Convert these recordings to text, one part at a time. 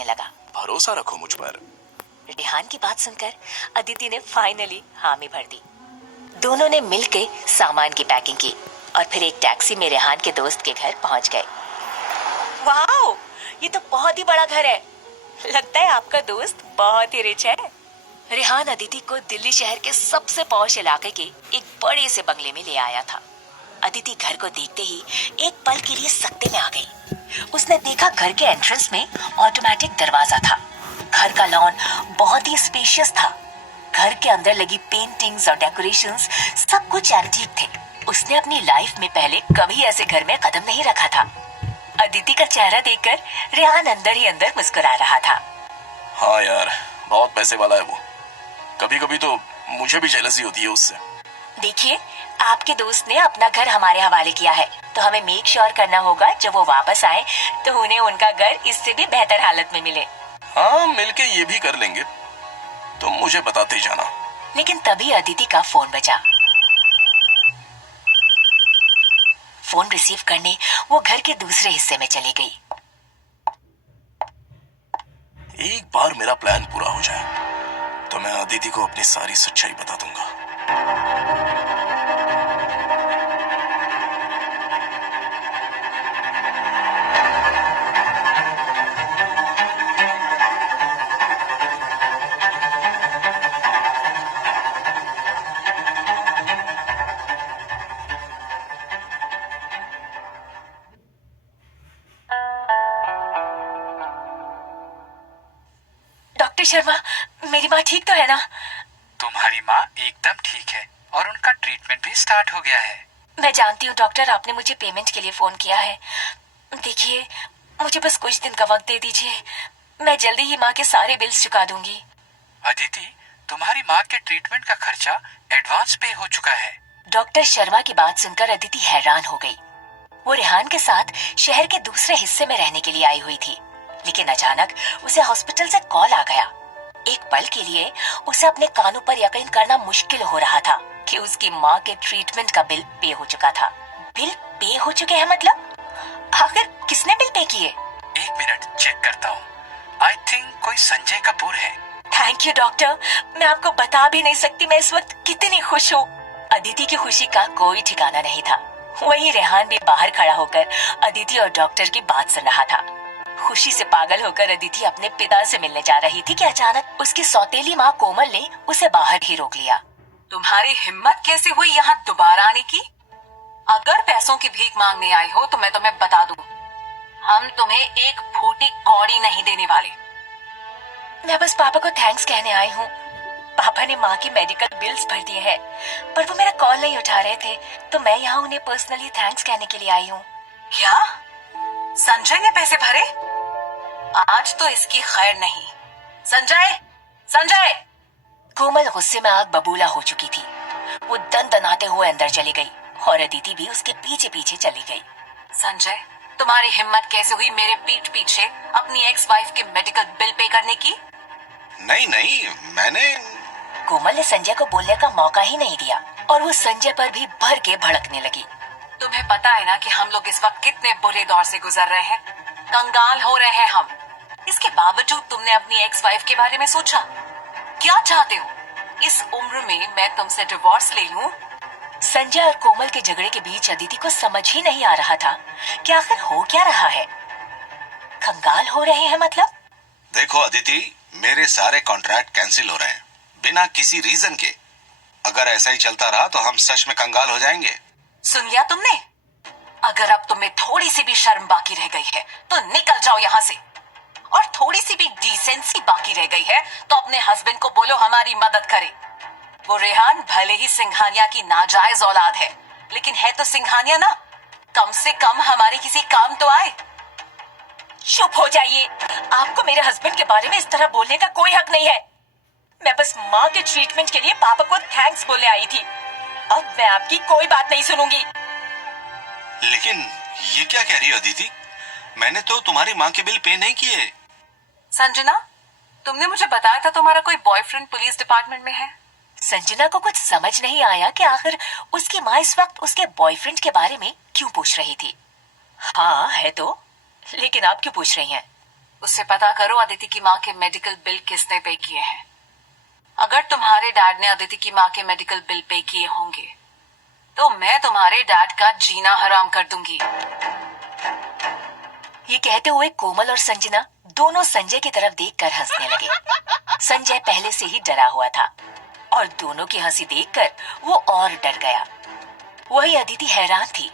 लगने लगा। भरोसा रखो मुझ पर। रेहान की बात सुनकर अदिति ने फाइनली हामी भर दी। दोनों ने मिलकर सामान की पैकिंग की और फिर एक टैक्सी में रेहान के दोस्त के घर पहुंच गए। वाओ, ये तो बहुत ही बड़ा घर है। लगता है आपका दोस्त बहुत ही रिच है। रेहान अदिति को दिल्ली शहर के सबसे पॉश इलाके के एक बड़े से बंगले में ले आया था। अदिति घर को देखते ही एक पल के लिए सकते में आ गई। उसने देखा घर के एंट्रेंस में ऑटोमेटिक दरवाजा था। घर का लॉन बहुत ही स्पेशियस था। घर के अंदर लगी पेंटिंग्स और डेकोरेशंस सब कुछ एंटीक थे। उसने अपनी लाइफ में पहले कभी ऐसे घर में कदम नहीं रखा था। अदिति का चेहरा देखकर रेहान अंदर ही अंदर मुस्कुरा रहा था। हाँ यार, बहुत पैसे वाला है वो। कभी कभी तो मुझे भी जेलसी होती है उससे। देखिए, आपके दोस्त ने अपना घर हमारे हवाले किया है, तो हमें मेक श्योर करना होगा जब वो वापस आए तो उन्हें उनका घर इससे भी बेहतर हालत में मिले। हाँ, मिलके ये भी कर लेंगे। तुम मुझे बताते जाना। लेकिन तभी अदिति का फोन बजा। फोन रिसीव करने वो घर के दूसरे हिस्से में चली गई। एक बार मेरा प्लान पूरा हो जाए तो मैं अदिति को अपनी सारी सच्चाई बता दूंगा। डॉक्टर शर्मा, मेरी माँ ठीक तो है ना? तुम्हारी माँ एकदम ठीक है और उनका ट्रीटमेंट भी स्टार्ट हो गया है। मैं जानती हूँ डॉक्टर, आपने मुझे पेमेंट के लिए फोन किया है। देखिए, मुझे बस कुछ दिन का वक्त दे दीजिए। मैं जल्दी ही माँ के सारे बिल्स चुका दूंगी। अदिति, तुम्हारी माँ के ट्रीटमेंट का खर्चा एडवांस पे हो चुका है। डॉक्टर शर्मा की बात सुनकर अदिति हैरान हो गई। वो रेहान के साथ शहर के दूसरे हिस्से में रहने के लिए आई हुई थी, लेकिन अचानक उसे हॉस्पिटल से कॉल आ गया। एक पल के लिए उसे अपने कानों पर यकीन करना मुश्किल हो रहा था कि उसकी माँ के ट्रीटमेंट का बिल पे हो चुका था। बिल पे हो चुके हैं मतलब? आखिर किसने बिल पे किए? एक मिनट चेक करता हूँ। आई थिंक कोई संजय कपूर है। थैंक यू डॉक्टर, मैं आपको बता भी नहीं सकती मैं इस वक्त कितनी खुश हूँ। अदिति की खुशी का कोई ठिकाना नहीं था। वहीं रेहान भी बाहर खड़ा होकर अदिति और डॉक्टर की बात सुन रहा था। खुशी से पागल होकर अदिति अपने पिता से मिलने जा रही थी कि अचानक उसकी सौतेली माँ कोमल ने उसे बाहर ही रोक लिया। तुम्हारी हिम्मत कैसे हुई यहाँ दोबारा आने की? अगर पैसों की भीख मांगने आई हो तो मैं तुम्हें बता दूं, हम तुम्हें एक फूटी कौड़ी नहीं देने वाले। मैं बस पापा को थैंक्स कहने आई हूँ। पापा ने माँ की मेडिकल बिल्स भर दिए हैं, पर वो मेरा कॉल नहीं उठा रहे थे, तो मैं यहाँ उन्हें पर्सनली थैंक्स कहने के लिए आई हूँ। क्या संजय ने पैसे भरे? आज तो इसकी खैर नहीं। संजय, संजय! कोमल गुस्से में आग बबूला हो चुकी थी। वो दनाते हुए अंदर चली गई और अदिति भी उसके पीछे पीछे चली गई। संजय, तुम्हारी हिम्मत कैसे हुई मेरे पीठ पीछे अपनी एक्स वाइफ के मेडिकल बिल पे करने की? नहीं नहीं, मैंने। कोमल ने संजय को बोलने का मौका ही नहीं दिया और वो संजय पर भी भर के भड़कने लगी। तुम्हें पता है ना कि हम लोग इस वक्त कितने बुरे दौर से गुजर रहे हैं। कंगाल हो रहे हैं हम। इसके बावजूद तुमने अपनी एक्स वाइफ के बारे में सोचा? क्या चाहते हो? इस उम्र में मैं तुमसे डिवोर्स ले लूं? संजय और कोमल के झगड़े के बीच अदिति को समझ ही नहीं आ रहा था कि आखिर हो क्या रहा है। कंगाल हो रहे हैं मतलब? देखो अदिति, मेरे सारे कॉन्ट्रैक्ट कैंसिल हो रहे हैं बिना किसी रीजन के। अगर ऐसा ही चलता रहा तो हम सच में कंगाल हो जाएंगे। सुन लिया तुमने? अगर अब तुम्हें थोड़ी सी भी शर्म बाकी रह गई है तो निकल जाओ यहाँ से। और थोड़ी सी भी डिसेंसी बाकी रह गई है तो अपने हस्बैंड को बोलो हमारी मदद करे। वो रेहान भले ही सिंघानिया की नाजायज औलाद है, लेकिन है तो सिंघानिया ना। कम से कम हमारे किसी काम तो आए। चुप हो जाइए। आपको मेरे हस्बैंड के बारे में इस तरह बोलने का कोई हक नहीं है। मैं बस माँ के ट्रीटमेंट के लिए पापा को थैंक्स बोलने आई थी। अब मैं आपकी कोई बात नहीं सुनूंगी। लेकिन ये क्या कह रही हो अदिति? मैंने तो तुम्हारी माँ के बिल पे नहीं किए। संजना, तुमने मुझे बताया था तुम्हारा कोई बॉयफ्रेंड पुलिस डिपार्टमेंट में है। संजना को कुछ समझ नहीं आया कि आखिर उसकी माँ इस वक्त उसके बॉयफ्रेंड के बारे में क्यों पूछ रही थी। हाँ है तो, लेकिन आप क्यों पूछ रही हैं? उससे पता करो अदिति की माँ के मेडिकल बिल किसने पे किए हैं। अगर तुम्हारे डैड ने अदिति की माँ के मेडिकल बिल पे किए होंगे तो मैं तुम्हारे डैड का जीना हराम कर दूंगी। ये कहते हुए कोमल और संजना दोनों संजय की तरफ देखकर हंसने लगे। संजय पहले से ही डरा हुआ था और दोनों की हंसी देखकर वो और डर गया। वही अदिति हैरान थी।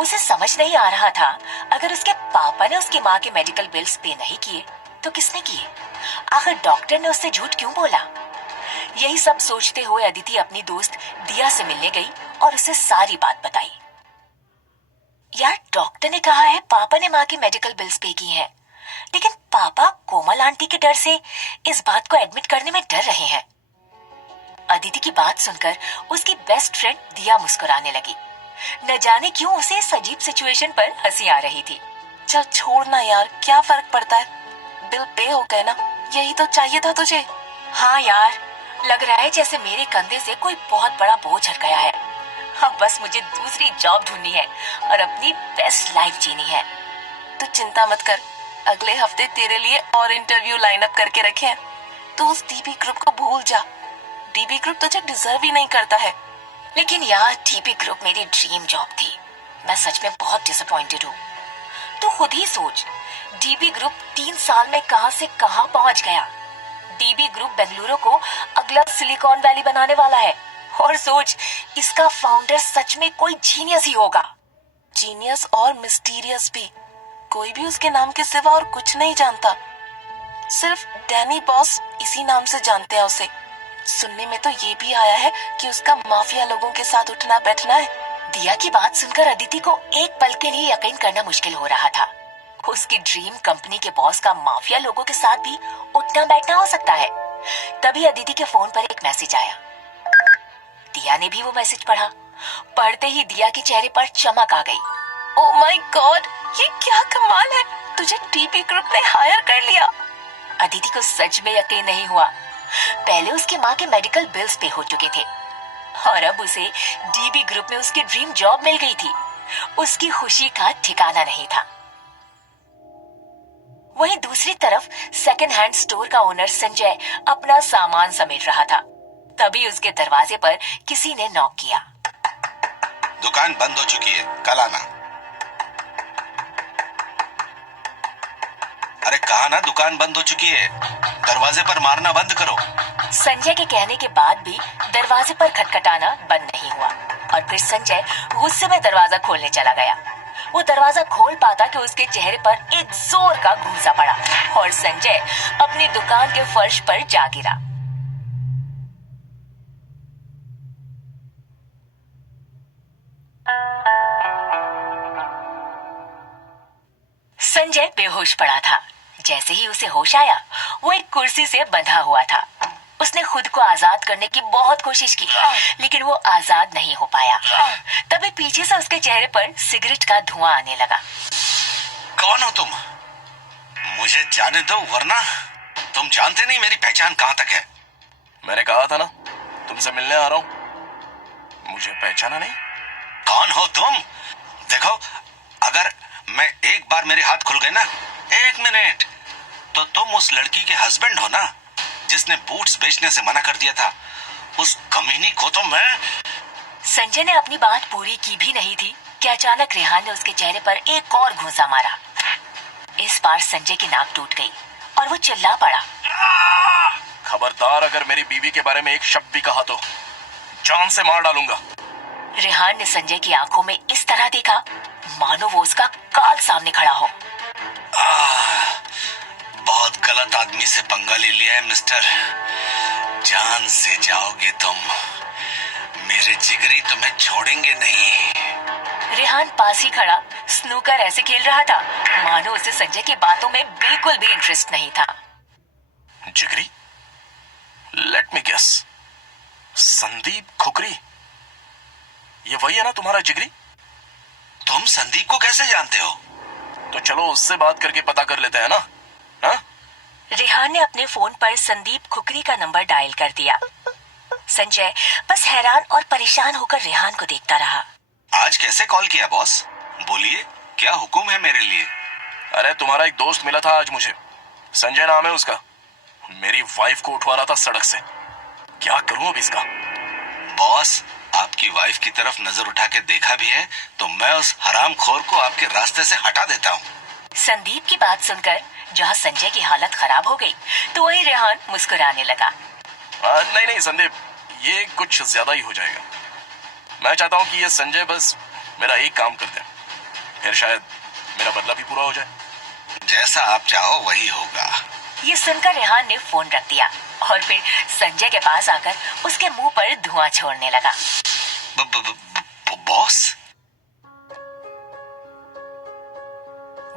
उसे समझ नहीं आ रहा था, अगर उसके पापा ने उसकी माँ के मेडिकल बिल्स पे नहीं किए तो किसने किए? आखिर डॉक्टर ने उससे झूठ क्यों बोला? यही सब सोचते हुए अदिति अपनी दोस्त दिया से मिलने गई और उसे सारी बात बताई। यार, डॉक्टर ने कहा है पापा ने माँ के मेडिकल बिल्स पे की हैं, लेकिन पापा कोमल आंटी के डर से इस बात को एडमिट करने में डर रहे हैं। अदिति की बात सुनकर उसकी बेस्ट फ्रेंड दिया मुस्कुराने लगी। न जाने क्यों उसे इस अजीब सिचुएशन पर हंसी आ रही थी। चल छोड़ना यार, क्या फर्क पड़ता है, बिल पे हो गए ना, यही तो चाहिए था तुझे। हाँ यार, लग रहा है जैसे मेरे कंधे से कोई बहुत बड़ा बोझ हट गया है। अब बस मुझे दूसरी जॉब ढूंढनी है और अपनी बेस्ट लाइफ जीनी है। तू चिंता मत कर, अगले हफ्ते तेरे लिए और इंटरव्यू लाइन अप करके रखे हैं। तू उस डीबी ग्रुप को भूल जा, डीबी ग्रुप तुझे डिजर्व ही नहीं करता है। लेकिन यार, डीबी ग्रुप मेरी ड्रीम जॉब थी। मैं सच में बहुत डिसअपॉइंटेड हूँ। तू खुद ही सोच, डीबी ग्रुप 3 साल में कहां से कहां पहुंच गया। डीबी ग्रुप बेंगलुरु को अगला सिलिकॉन वैली बनाने वाला है और सोच, इसका फाउंडर सच में कोई जीनियस ही होगा। जीनियस और मिस्टीरियस भी, कोई भी उसके नाम के सिवा और कुछ नहीं जानता। सिर्फ डैनी बॉस इसी नाम से जानते हैं उसे। सुनने में तो ये भी आया है कि उसका माफिया लोगों के साथ उठना बैठना है। दिया की बात सुनकर अदिति को एक पल के लिए यकीन करना मुश्किल हो रहा था। उसकी ड्रीम कंपनी के बॉस का माफिया लोगों के साथ भी उठना बैठना हो सकता है। तभी अदिति के फोन पर एक मैसेज आया। दिया ने भी वो मैसेज पढ़ा। पढ़ते ही दिया के चेहरे पर चमक आ गई। ओह माय गॉड, ये क्या कमाल है, तुझे डीबी ग्रुप ने हायर कर लिया। अदिति को सच में यकीन नहीं हुआ। पहले उसकी माँ के मेडिकल बिल्स पे हो चुके थे और अब उसे डीबी ग्रुप में उसकी ड्रीम जॉब मिल गई थी। उसकी खुशी का ठिकाना नहीं था। वहीं दूसरी तरफ सेकंड हैंड स्टोर का ओनर संजय अपना सामान समेट रहा था। तभी उसके दरवाजे पर किसी ने नॉक किया। दुकान बंद हो चुकी है, कल आना। अरे कहा ना दुकान बंद हो चुकी है, दरवाजे पर मारना बंद करो। संजय के कहने के बाद भी दरवाजे पर खटखटाना बंद नहीं हुआ और फिर संजय गुस्से में दरवाजा खोलने चला गया। वो दरवाजा खोल पाता कि उसके चेहरे पर एक जोर का घूंसा पड़ा और संजय अपनी दुकान के फर्श पर जा गिरा। संजय बेहोश पड़ा था। जैसे ही उसे होश आया, वो एक कुर्सी से बंधा हुआ था। उसने खुद को आजाद करने की बहुत कोशिश की, लेकिन वो आजाद नहीं हो पाया। तभी पीछे से उसके चेहरे पर सिगरेट का धुआं आने लगा। कौन हो तुम? मुझे जाने दो, वरना तुम जानते नहीं मेरी पहचान कहां तक है। मैंने कहा था ना, तुमसे मिलने आ रहा हूं। मुझे पहचाना नहीं? कौन हो तुम? देखो, अगर मैं एक बार मेरे हाथ खुल गए ना, 1 मिनट, तो तुम उस लड़की के हस्बैंड हो ना, जिसने बूट्स बेचने से मना कर दिया था। उस कमीनी को तो मैं। संजय ने अपनी बात पूरी की भी नहीं थी कि अचानक रेहान ने उसके चेहरे पर एक और घूंसा मारा। इस बार संजय की नाक टूट गई और वो चिल्ला पड़ा। खबरदार, अगर मेरी बीवी के बारे में एक शब्द भी कहा तो जान से मार डालूंगा। रेहान ने संजय की आंखों में इस तरह देखा मानो वो उसका काल सामने खड़ा हो। बहुत गलत आदमी से पंगा ले लिया है मिस्टर। जान से जाओगे तुम, मेरे जिगरी तुम्हें छोड़ेंगे नहीं। रेहान पास ही खड़ा स्नूकर ऐसे खेल रहा था मानो उसे संजय की बातों में बिल्कुल भी इंटरेस्ट नहीं था। जिगरी? Let me guess, Sandeep Khukri. ये वही है ना तुम्हारा जिगरी? तुम संदीप को कैसे जानते हो? तो चलो उससे बात करके पता कर लेते हैं ना। हाँ? रेहान ने अपने फोन पर संदीप खुकरी का नंबर डायल कर दिया। संजय बस हैरान और परेशान होकर रेहान को देखता रहा। आज कैसे कॉल किया बॉस? बोलिए, क्या हुक्म है मेरे लिए? अरे तुम्हारा एक दोस्त मिला था आज मुझे। संजय नाम है उसका, मेरी वाइफ को उठवा रहा था सड़क से। क्या करूं अब इसका? बॉस, आपकी वाइफ की तरफ नजर उठा के देखा भी है तो मैं उस हरामखोर को आपके रास्ते से हटा देता हूँ। संदीप की बात सुनकर जहाँ संजय की हालत खराब हो गई तो वहीं रेहान मुस्कुराने लगा। नहीं नहीं संदीप, ये कुछ ज्यादा ही हो जाएगा। मैं चाहता हूँ कि ये संजय बस मेरा एक काम कर दे, फिर शायद मेरा बदला भी पूरा हो जाए। जैसा आप चाहो वही होगा। ये सुनकर रेहान ने फोन रख दिया और फिर संजय के पास आकर उसके मुंह पर धुआं छोड़ने लगा। बॉस,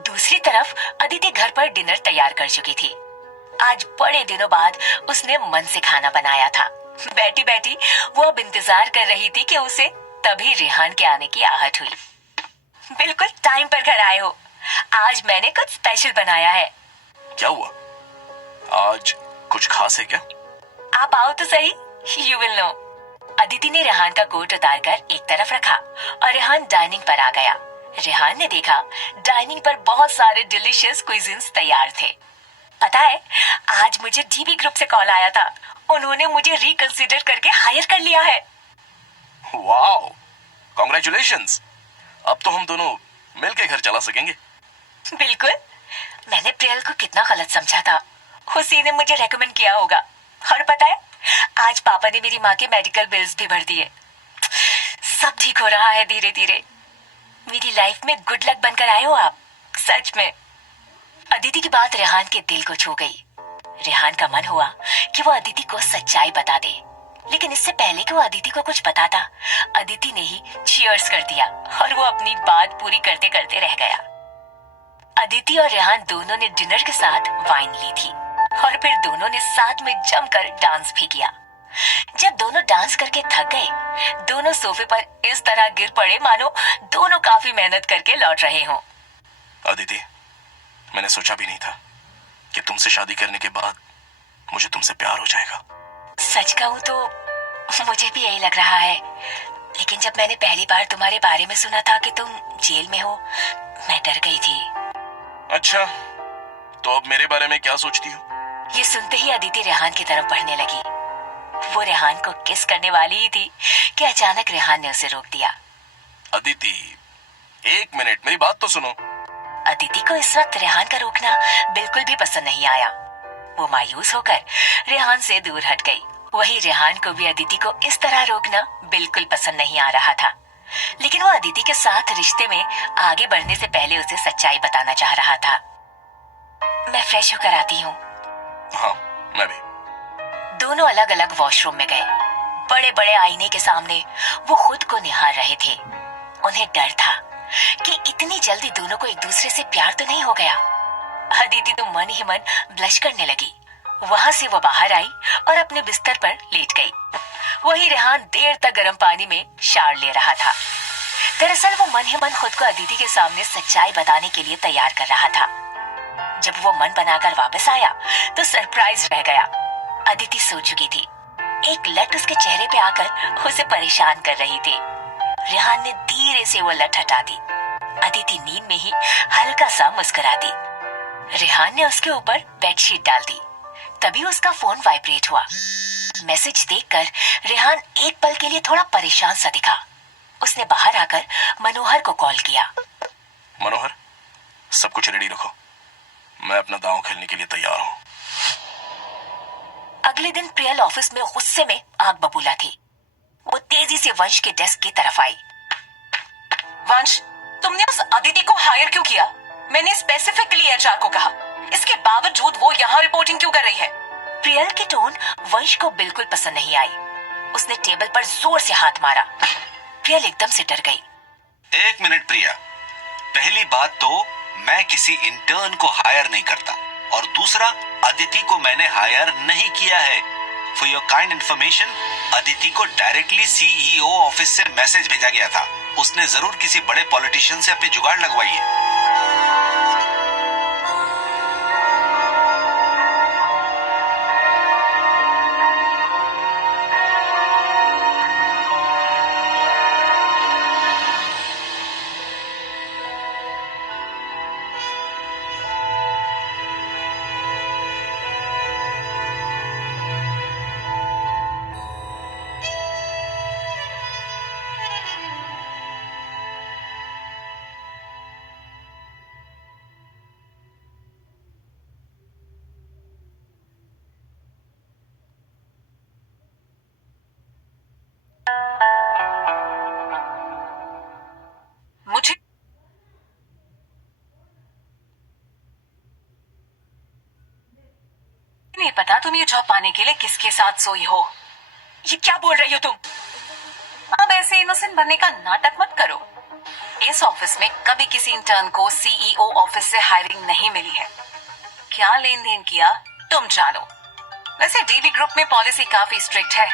दूसरी तरफ अदिति घर पर डिनर तैयार कर चुकी थी। आज बड़े दिनों बाद उसने मन से खाना बनाया था। बैठी बैठी वो अब इंतजार कर रही थी कि उसे तभी रेहान के आने की आहट हुई। बिल्कुल टाइम पर घर आए हो, आज मैंने कुछ स्पेशल बनाया है। क्या हुआ? आज कुछ खास है क्या? आप आओ तो सही, यू विल नो। अदिति ने रेहान का कोट उतारकर एक तरफ रखा और रेहान डाइनिंग पर आ गया। रेहान ने देखा डाइनिंग पर बहुत सारे डिलीशियस क्विजीन्स तैयार थे। पता है, आज मुझे डीबी ग्रुप से कॉल आया था। उन्होंने मुझे रिकंसिडर करके हायर कर लिया है। Wow, congratulations. अब तो हम दोनों मिलके घर चला सकेंगे। बिल्कुल, मैंने प्रियल को कितना गलत समझा था, उसी ने मुझे रेकमेंड किया होगा। और पता है, आज पापा ने मेरी माँ के मेडिकल बिल्स भी भर दिए। सब ठीक हो रहा है धीरे धीरे। मेरी लाइफ में गुड लक बनकर आए हो आप, सच में। अदिति की बात रेहान के दिल को छू गई। रेहान का मन हुआ कि वो अदिति को सच्चाई बता दे, लेकिन इससे पहले कि वो अदिति को कुछ बताता, अदिति ने ही चीयर्स कर दिया और वो अपनी बात पूरी करते करते रह गया। अदिति और रेहान दोनों ने डिनर के साथ वाइन ली थी और फिर दोनों ने साथ में जमकर डांस भी किया। जब दोनों डांस करके थक गए, दोनों सोफे पर इस तरह गिर पड़े मानो दोनों काफी मेहनत करके लौट रहे हों। अदिति, मैंने सोचा भी नहीं था कि तुमसे शादी करने के बाद मुझे तुमसे प्यार हो जाएगा। सच कहूं तो मुझे भी यही लग रहा है, लेकिन जब मैंने पहली बार तुम्हारे बारे में सुना था कि तुम जेल में हो, मैं डर गई थी। अच्छा, तो अब मेरे बारे में क्या सोचती हो? ये सुनते ही अदिति रेहान की तरफ बढ़ने लगी। वो रेहान को किस करने वाली ही थी कि अचानक रेहान ने उसे रोक दिया। अदिति, एक मिनट, मेरी बात तो सुनो। अदिति को इस वक्त रेहान का रोकना बिल्कुल भी पसंद नहीं आया। वो मायूस होकर रेहान से दूर हट गई। वही रेहान को भी अदिति को इस तरह रोकना बिल्कुल पसंद नहीं आ रहा था, लेकिन वो अदिति के साथ रिश्ते में आगे बढ़ने से पहले उसे सच्चाई बताना चाह रहा था। मैं फ्रेश होकर आती हूँ। हाँ, मैं भी। दोनों अलग अलग वॉशरूम में गए। बड़े बड़े आईने के सामने वो खुद को निहार रहे थे। उन्हें डर था कि इतनी जल्दी दोनों को एक दूसरे से प्यार तो नहीं हो गया। अदिति तो मन ही मन ब्लश करने लगी। वहां से वो बाहर आई और अपने बिस्तर पर लेट गई। वही रेहान देर तक गर्म पानी में शावर ले रहा था। दरअसल वो मन ही मन खुद को अदिति के सामने सच्चाई बताने के लिए तैयार कर रहा था। जब वो मन बनाकर वापस आया तो सरप्राइज रह गया। अदिति सो चुकी थी। एक लट उसके चेहरे पे आकर उसे परेशान कर रही थी। रेहान ने धीरे से वो लट हटा दी। अदिति नींद में ही हल्का सा मुस्कुरा दी। रेहान ने उसके ऊपर बेडशीट डाल दी। तभी उसका फोन वाइब्रेट हुआ। मैसेज देखकर रेहान एक पल के लिए थोड़ा परेशान सा दिखा। उसने बाहर आकर मनोहर को कॉल किया। मनोहर, सब कुछ रेडी रखो, मैं अपना दांव खेलने के लिए तैयार हूँ। अगले दिन प्रियल ऑफिस में गुस्से में आग बबूला थी। वो तेजी से वंश के डेस्क की तरफ आई। वंश, तुमने उस अदिति को हायर क्यों किया? मैंने स्पेसिफिकली एचआर को कहा, इसके बावजूद वो यहाँ रिपोर्टिंग क्यों कर रही है? प्रियल की टोन वंश को बिल्कुल पसंद नहीं आई। उसने टेबल पर जोर से हाथ मारा। प्रियल एकदम से डर गई। एक मिनट प्रिया, पहली बात तो मैं किसी इंटर्न को हायर नहीं करता, और दूसरा, अदिति को मैंने हायर नहीं किया है। For your kind information, Aditi को डायरेक्टली सीईओ ऑफिस से मैसेज भेजा गया था। उसने जरूर किसी बड़े पॉलिटिशियन से अपनी जुगाड़ लगवाई है। तुम ये जॉब पाने के लिए किसके साथ सोई हो? ये क्या बोल रही हो तुम? अब ऐसे इनोसेंट बनने का नाटक मत करो। इस ऑफिस में कभी किसी इंटर्न को सीईओ ऑफिस से हायरिंग नहीं मिली है। क्या लेन देन किया तुम जानो। वैसे डीबी ग्रुप में पॉलिसी काफी स्ट्रिक्ट है।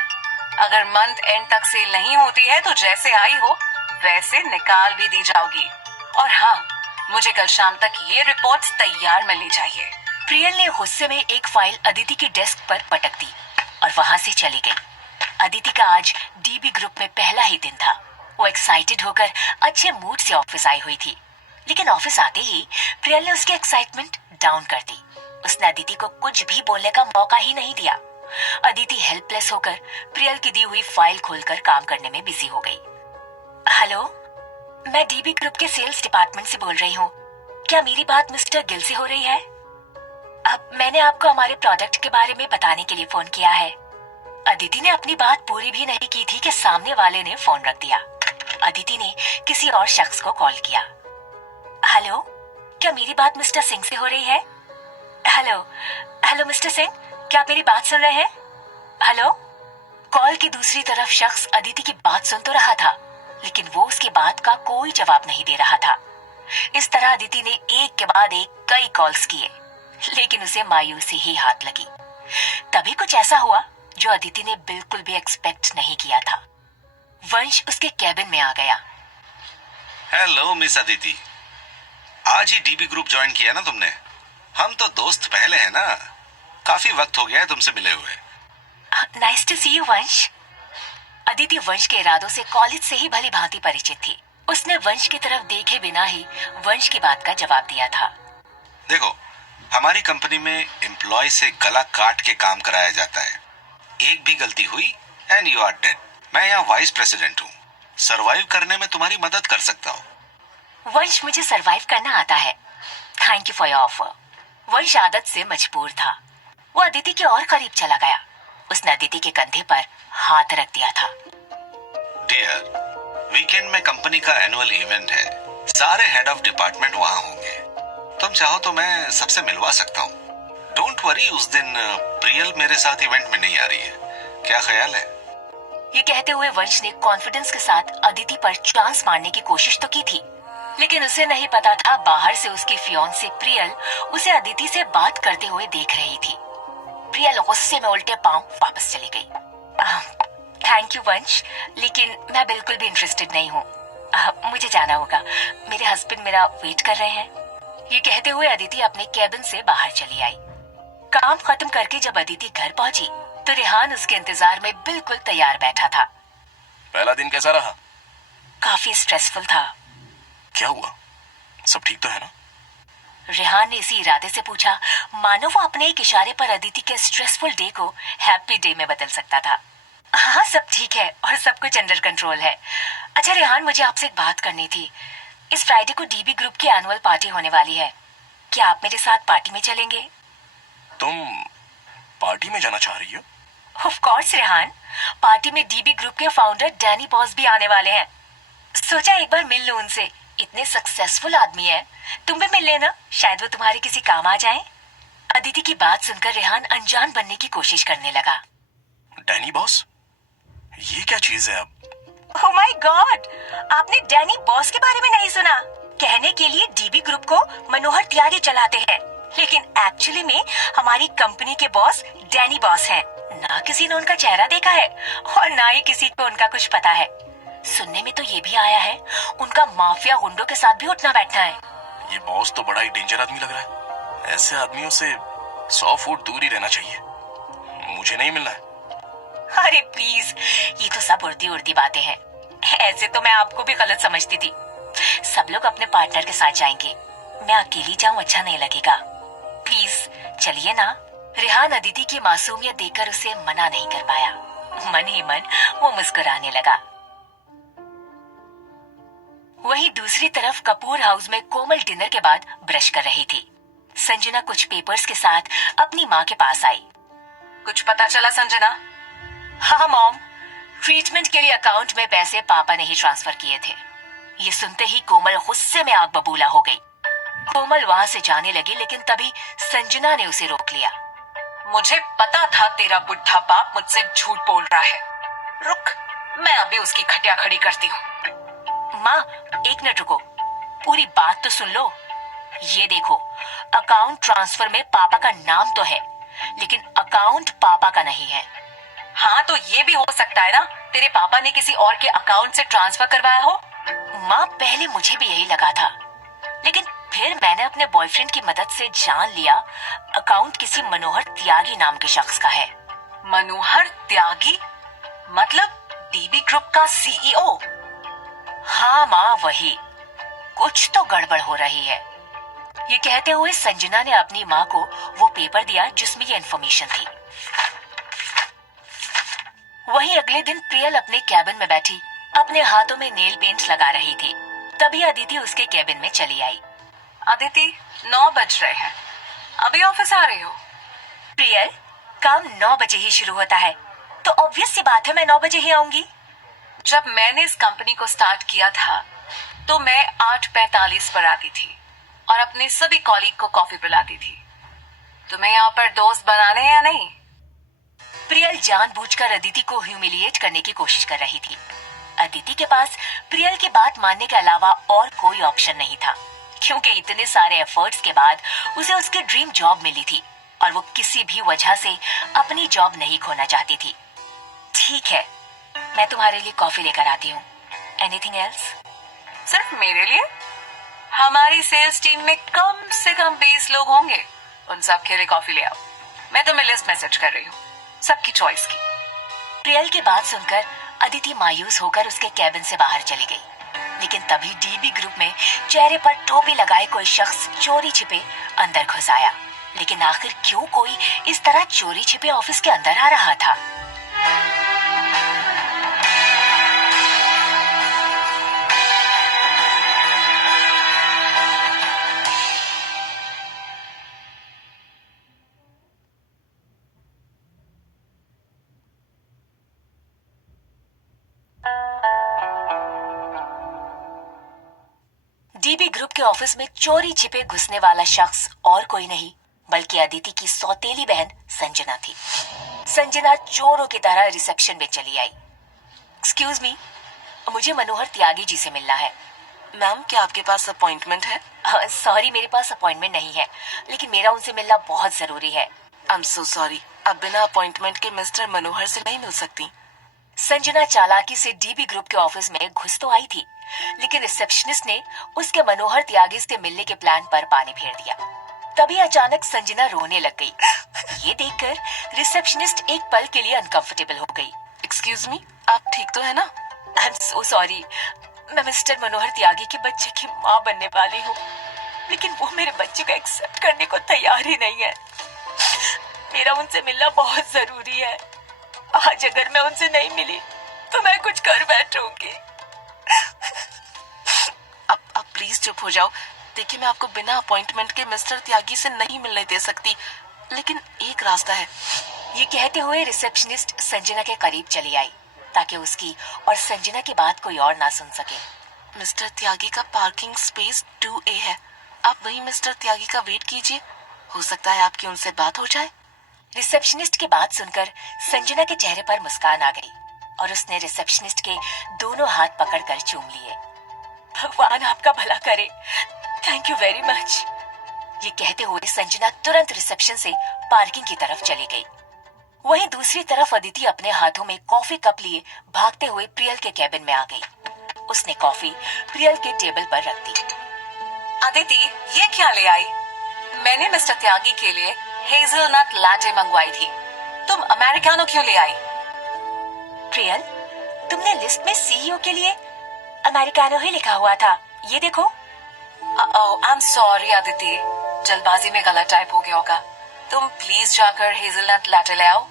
अगर मंथ एंड तक सेल नहीं होती है तो जैसे आई हो वैसे निकाल भी दी जाओगी। और हाँ, मुझे कल शाम तक ये रिपोर्ट्स तैयार मिलनी चाहिए। प्रियल ने गुस्से में एक फाइल अदिति की डेस्क पर पटक दी और वहां से चली गई। अदिति का आज डीबी ग्रुप में पहला ही दिन था। वो एक्साइटेड होकर अच्छे मूड से ऑफिस आई हुई थी, लेकिन ऑफिस आते ही प्रियल ने उसकी एक्साइटमेंट डाउन कर दी। उसने अदिति को कुछ भी बोलने का मौका ही नहीं दिया। अदिति हेल्पलेस होकर प्रियल की दी हुई फाइल खोलकर काम करने में बिजी हो गई। हेलो, मैं डीबी ग्रुप के सेल्स डिपार्टमेंट से बोल रही हूँ। क्या मेरी बात मिस्टर गिल से हो रही है? अब मैंने आपको हमारे प्रोडक्ट के बारे में बताने के लिए फोन किया है। अदिति ने अपनी बात पूरी भी नहीं की थी कि सामने वाले ने फोन रख दिया। अदिति ने किसी और शख्स को कॉल किया। हेलो, क्या मेरी बात मिस्टर सिंह से हो रही है? हेलो हेलो मिस्टर सिंह, क्या आप मेरी बात सुन रहे हैं? हेलो। कॉल की दूसरी तरफ शख्स अदिति की बात सुन तो रहा था, लेकिन वो उसकी बात का कोई जवाब नहीं दे रहा था। इस तरह अदिति ने एक के बाद एक कई कॉल्स किए, लेकिन उसे मायूसी ही हाथ लगी। तभी कुछ ऐसा हुआ जो अदिति ने बिल्कुल भी एक्सपेक्ट नहीं किया था। वंश उसके कैबिन में आ गया। हेलो मिस अदिति, आज ही डीबी ग्रुप ज्वाइन किया ना तुमने? हम तो दोस्त पहले हैं ना, काफी वक्त हो गया है तुमसे मिले हुए। नाइस टू सी यू वंश। अदिति वंश के इरादों से कॉलेज से ही भली भांति परिचित थी। उसने वंश की तरफ देखे बिना ही वंश की बात का जवाब दिया था। देखो, हमारी कंपनी में एम्प्लॉय से गला काट के काम कराया जाता है। एक भी गलती हुई एंड यू आर डेड। मैं यहाँ वाइस प्रेसिडेंट हूँ, सरवाइव करने में तुम्हारी मदद कर सकता हूँ। वंश, मुझे सरवाइव करना आता है। Thank you for your offer. वंश आदत से मजबूर था। वो अदिति के और करीब चला गया। उसने अदिति के कंधे पर हाथ रख दिया था। डियर, वीकेंड में कंपनी का एनुअल इवेंट है। सारे हेड ऑफ डिपार्टमेंट वहाँ होंगे। तुम चाहो तो मैं सबसे मिलवा सकता हूँ। डोंट वरी, उस दिन प्रियल मेरे साथ इवेंट में नहीं आ रही है। क्या ख्याल है? ये कहते हुए वंश ने कॉन्फिडेंस के साथ अदिति पर चांस मारने की कोशिश तो की थी, लेकिन उसे नहीं पता था बाहर से उसकी फियांसे प्रियल उसे अदिति से बात करते हुए देख रही थी। प्रियल गुस्से में उल्टे पांव वापस चली गई। थैंक यू वंश, लेकिन मैं बिल्कुल भी इंटरेस्टेड नहीं हूँ। मुझे जाना होगा, मेरे हस्बैंड मेरा वेट कर रहे हैं। ये कहते हुए अदिति अपने कैबिन से बाहर चली आई। काम खत्म करके जब अदिति घर पहुंची तो रेहान उसके इंतजार में बिल्कुल तैयार बैठा था। पहला दिन कैसा रहा? काफी स्ट्रेसफुल था। क्या हुआ? सब ठीक तो है ना? रेहान ने इसी इरादे से पूछा मानो वो अपने एक इशारे पर अदिति के स्ट्रेसफुल डे को हैप्पी डे में बदल सकता था। हाँ, सब ठीक है और सब कुछ अंडर कंट्रोल है। अच्छा रेहान, मुझे आपसे एक बात करनी थी। इस फ्राइडे को डीबी ग्रुप की एनुअल पार्टी होने वाली है। क्या आप मेरे साथ पार्टी में चलेंगे? तुम पार्टी में जाना चाह रही हो? ऑफ कोर्स रेहान, पार्टी में डीबी ग्रुप के फाउंडर डैनी बॉस भी आने वाले हैं। सोचा एक बार मिल लूं उनसे। इतने सक्सेसफुल आदमी हैं, तुम भी मिल लेना, शायद वो तुम्हारे किसी काम आ जाएं। अदिति की बात सुनकर रेहान अनजान बनने की कोशिश करने लगा। Danny boss? ये क्या चीज है? अब ओह माय गॉड, आपने डैनी बॉस के बारे में नहीं सुना? कहने के लिए डीबी ग्रुप को मनोहर त्यागी चलाते हैं, लेकिन एक्चुअली में हमारी कंपनी के बॉस डैनी बॉस हैं। ना किसी ने उनका चेहरा देखा है और ना ही किसी को उनका कुछ पता है। सुनने में तो ये भी आया है उनका माफिया गुंडों के साथ भी उठना बैठना है। ये बॉस तो बड़ा ही डेंजर आदमी लग रहा है। ऐसे आदमियों से 100 फुट दूर ही रहना चाहिए। मुझे नहीं मिलना है। अरे प्लीज, ये तो सब उड़ती उड़ती बातें हैं। ऐसे तो मैं आपको भी गलत समझती थी। सब लोग अपने पार्टनर के साथ जाएंगे, मैं अकेली जाऊं अच्छा नहीं लगेगा। प्लीज चलिए ना। रेहान अदिति की मासूमियत देखकर उसे मना नहीं कर पाया। मन ही मन वो मुस्कुराने लगा। वहीं दूसरी तरफ कपूर हाउस में कोमल डिनर के बाद ब्रश कर रही थी। संजना कुछ पेपर्स के साथ अपनी माँ के पास आई। कुछ पता चला संजना? हाँ मॉम, ट्रीटमेंट के लिए अकाउंट में पैसे पापा ने ही ट्रांसफर किए थे। ये सुनते ही कोमल गुस्से में आग बबूला हो गई। कोमल वहां से जाने लगी, लेकिन तभी संजना ने उसे रोक लिया। मुझे पता था तेरा बुढ़ा बाप मुझसे झूठ बोल रहा है। रुक, मैं अभी उसकी खटिया खड़ी करती हूँ। माँ, एक मिनट रुको, पूरी बात तो सुन लो। ये देखो, अकाउंट ट्रांसफर में पापा का नाम तो है, लेकिन अकाउंट पापा का नहीं है। हाँ, तो ये भी हो सकता है ना, तेरे पापा ने किसी और के अकाउंट से ट्रांसफर करवाया हो। माँ, पहले मुझे भी यही लगा था, लेकिन फिर मैंने अपने बॉयफ्रेंड की मदद से जान लिया अकाउंट किसी मनोहर त्यागी नाम के शख्स का है। मनोहर त्यागी? मतलब डीबी ग्रुप का सीईओ? हाँ माँ, वही। कुछ तो गड़बड़ हो रही है। ये कहते हुए संजना ने अपनी माँ को वो पेपर दिया जिसमें ये इन्फॉर्मेशन थी। वहीं अगले दिन प्रियल अपने कैबिन में बैठी अपने हाथों में नेल पेंट लगा रही थी। तभी अदिति उसके कैबिन में चली आई। अदिति, 9 बज रहे हैं, अभी ऑफिस आ रही हो? प्रियल, काम 9 बजे ही शुरू होता है, तो ऑब्वियस सी बात है मैं 9 बजे ही आऊंगी। जब मैंने इस कंपनी को स्टार्ट किया था तो मैं 8:45 पर आती थी और अपने सभी कॉलीग को कॉफी पिलाती थी। तुम्हें यहाँ पर दोस्त बनाने हैं या नहीं? प्रियल जानबूझकर अदिति को ह्यूमिलिएट करने की कोशिश कर रही थी। अदिति के पास प्रियल की बात मानने के अलावा और कोई ऑप्शन नहीं था, क्योंकि इतने सारे एफर्ट्स के बाद उसे उसकी ड्रीम जॉब मिली थी और वो किसी भी वजह से अपनी जॉब नहीं खोना चाहती थी। ठीक है, मैं तुम्हारे लिए कॉफी लेकर आती हूँ। Anything else? सिर्फ मेरे लिए? हमारी सेल्स टीम में कम से कम 20 लोग होंगे, उन सब के लिए कॉफी ले आओ। मैं तुम्हें लिस्ट मैसेज कर रही हूँ, सबकी चॉइस की। प्रियल की बात सुनकर अदिति मायूस होकर उसके कैबिन से बाहर चली गई। लेकिन तभी डीबी ग्रुप में चेहरे पर टोपी लगाए कोई शख्स चोरी छिपे अंदर घुस आया। लेकिन आखिर क्यों कोई इस तरह चोरी छिपे ऑफिस के अंदर आ रहा था? डीबी ग्रुप के ऑफिस में चोरी छिपे घुसने वाला शख्स और कोई नहीं बल्कि अदिति की सौतेली बहन संजना थी। संजना चोरों की तरह रिसेप्शन में चली आई। एक्सक्यूज मी, मुझे मनोहर त्यागी जी से मिलना है। मैम, क्या आपके पास अपॉइंटमेंट है? सॉरी, मेरे पास अपॉइंटमेंट नहीं है, लेकिन मेरा उनसे मिलना बहुत जरूरी है। आई एम सो सॉरी, आप बिना अपॉइंटमेंट के मिस्टर मनोहर से नहीं मिल सकती। संजना चालाकी से डीबी ग्रुप के ऑफिस में घुस तो आई थी, लेकिन रिसेप्शनिस्ट ने उसके मनोहर त्यागी से मिलने के प्लान पर पानी फेर दिया। तभी अचानक संजना रोने लग गई। ये देखकर रिसेप्शनिस्ट एक पल के लिए अनकंफर्टेबल हो गई। एक्सक्यूज मी, आप ठीक तो है ना? आई एम सो सॉरी, मैं मिस्टर मनोहर त्यागी के बच्चे की माँ बनने वाली हूँ, लेकिन वो मेरे बच्चे को एक्सेप्ट करने को तैयार ही नहीं है। मेरा उनसे मिलना बहुत जरूरी है। आज अगर मैं उनसे नहीं मिली तो मैं कुछ कर बैठूंगी। आप प्लीज चुप हो जाओ। देखिए, मैं आपको बिना अपॉइंटमेंट के मिस्टर त्यागी से नहीं मिलने दे सकती, लेकिन एक रास्ता है। ये कहते हुए रिसेप्शनिस्ट संजना के करीब चली आई ताकि उसकी और संजना की बात कोई और ना सुन सके। मिस्टर त्यागी का पार्किंग स्पेस 2A है, आप वहीं मिस्टर त्यागी का वेट कीजिए, हो सकता है आपकी उनसे बात हो जाए। रिसेप्शनिस्ट की बात सुनकर संजना के चेहरे पर मुस्कान आ गई और उसने रिसेप्शनिस्ट के दोनों हाथ पकड़कर चूम लिए। भगवान आपका भला करे, थैंक यू वेरी मच। ये कहते हुए संजना तुरंत रिसेप्शन से पार्किंग की तरफ चली गई। वहीं दूसरी तरफ अदिति अपने हाथों में कॉफी कप लिए भागते हुए प्रियल के कैबिन में आ गई। उसने कॉफी प्रियल के टेबल पर रख दी। अदिति, ये क्या ले आई? मैंने मिस्टर त्यागी के लिए हेजलनट लैटे मंगवाई थी, तुम अमेरिकानो क्यों ले आई? प्रियल, तुमने लिस्ट में सीईओ के लिए अमेरिकानो ही लिखा हुआ था, ये देखो। आई एम सॉरी अदिति, जल्दबाजी में गलत टाइप हो गया होगा। तुम प्लीज जाकर हेजलनट लैटे ले आओ।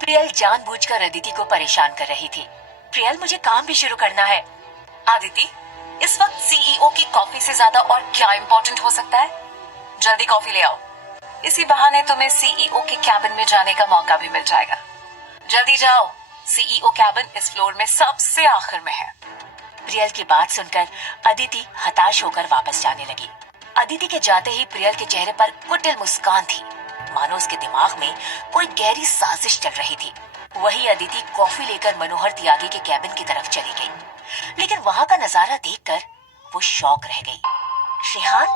प्रियल जानबूझकर अदिति को परेशान कर रही थी। प्रियल, मुझे काम भी शुरू करना है। अदिति, इस वक्त सीईओ की कॉफी से ज्यादा और क्या इम्पोर्टेंट हो सकता है? जल्दी कॉफी ले आओ, इसी बहाने तुम्हें सीईओ के कैबिन में जाने का मौका भी मिल जाएगा। जल्दी जाओ, सीईओ कैबिन इस फ्लोर में सबसे आखिर में है। प्रियल की बात सुनकर अदिति हताश होकर वापस जाने लगी। अदिति के जाते ही प्रियल के चेहरे पर कुटिल मुस्कान थी। मानो उसके दिमाग में कोई गहरी साजिश चल रही थी। वही अदिति कॉफी लेकर मनोहर त्यागी के कैबिन की तरफ चली गई, लेकिन वहां का नजारा देखकर वो शॉक रह गई। रेहान,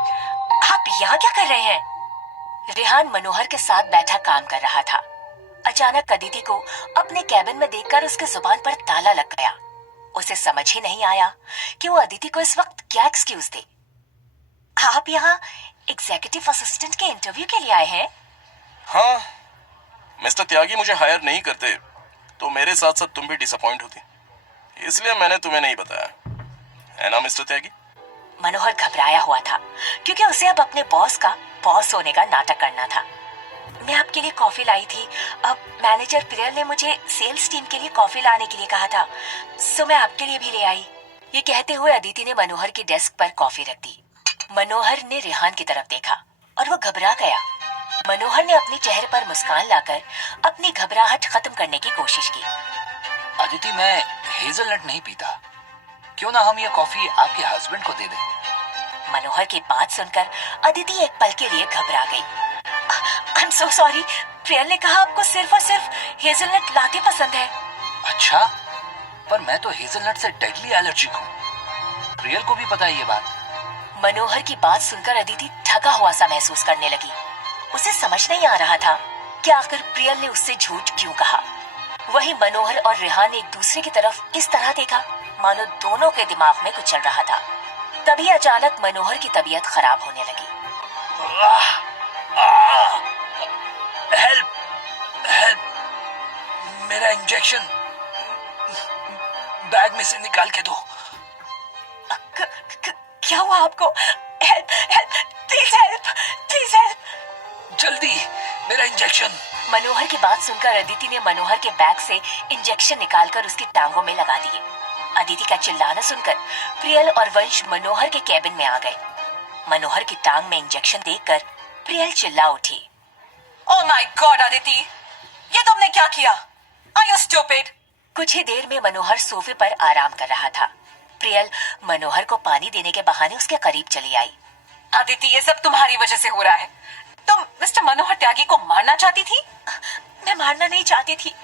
आप यहाँ क्या कर रहे हैं? रेहान मनोहर के साथ बैठा काम कर रहा था। अचानक अदिति को अपने कैबिन में देखकर उसके जुबान पर ताला लग गया। उसे समझ ही नहीं आया कि वो अदिति को इस वक्त क्या एक्सक्यूज दे। आप यहाँ एग्जीक्यूटिव असिस्टेंट के इंटरव्यू के लिए आए हैं? हाँ, मिस्टर त्यागी मुझे हायर नहीं करते तो मेरे साथ साथ तुम भी डिसअपॉइंट होती, इसलिए मैंने तुम्हें नहीं बताया, है ना मिस्टर त्यागी? मनोहर घबराया हुआ था क्योंकि उसे अब अपने बॉस का बॉस होने का नाटक करना था। मैं आपके लिए कॉफी लाई थी। अब मैनेजर प्रियल ने मुझे सेल्स टीम के लिए कॉफी लाने के लिए कहा था, सो मैं आपके लिए भी ले आई। ये कहते हुए अदिति ने मनोहर की डेस्क पर कॉफी रख दी। मनोहर ने रेहान की तरफ देखा और वो घबरा गया। मनोहर ने अपने चेहरे पर मुस्कान लाकर अपनी घबराहट खत्म करने की कोशिश की। अदिति, मैं हेजलनट नहीं पीता, क्यों ना हम ये कॉफी आपके हस्बैंड को दे दें? मनोहर की बात सुनकर अदिति एक पल के लिए घबरा गई। I am so sorry, Priyal ने कहा आपको सिर्फ और सिर्फ हेजलनट लाते पसंद है। अच्छा, पर मैं तो हेजलनट से डेडली एलर्जिक हूँ। प्रियल को भी पता है ये बात। मनोहर की बात सुनकर अदिति ठगा हुआ सा महसूस करने लगी। उसे समझ नहीं आ रहा था कि आखिर प्रियल ने उससे झूठ क्यों कहा। वहीं मनोहर और रेहान ने एक दूसरे की तरफ इस तरह देखा मानो दोनों के दिमाग में कुछ चल रहा था। तभी अचानक मनोहर की तबीयत खराब होने लगी। हेल्प, हेल्प, मेरा इंजेक्शन बैग में से निकाल के दो। क्या हुआ आपको? Help, help, please help, please help. जल्दी, मेरा इंजेक्शन। मनोहर की बात सुनकर अदिति ने मनोहर के बैग से इंजेक्शन निकालकर उसकी टांगों में लगा दिए। अदिति का चिल्लाना सुनकर प्रियल और वंश मनोहर के कैबिन में आ गए। मनोहर की टांग में इंजेक्शन देखकर प्रियल चिल्ला उठी। ओह माय गॉड अदिति, ये तुमने क्या किया? Are you stupid? कुछ ही देर में मनोहर सोफे पर आराम कर रहा था। प्रियल मनोहर को पानी देने के बहाने उसके करीब चली आई। अदिति, ये सब तुम्हारी वजह से हो रहा है। तुम मिस्टर मनोहर त्यागी को मारना चाहती थी? मैं मारना नहीं चाहती थी,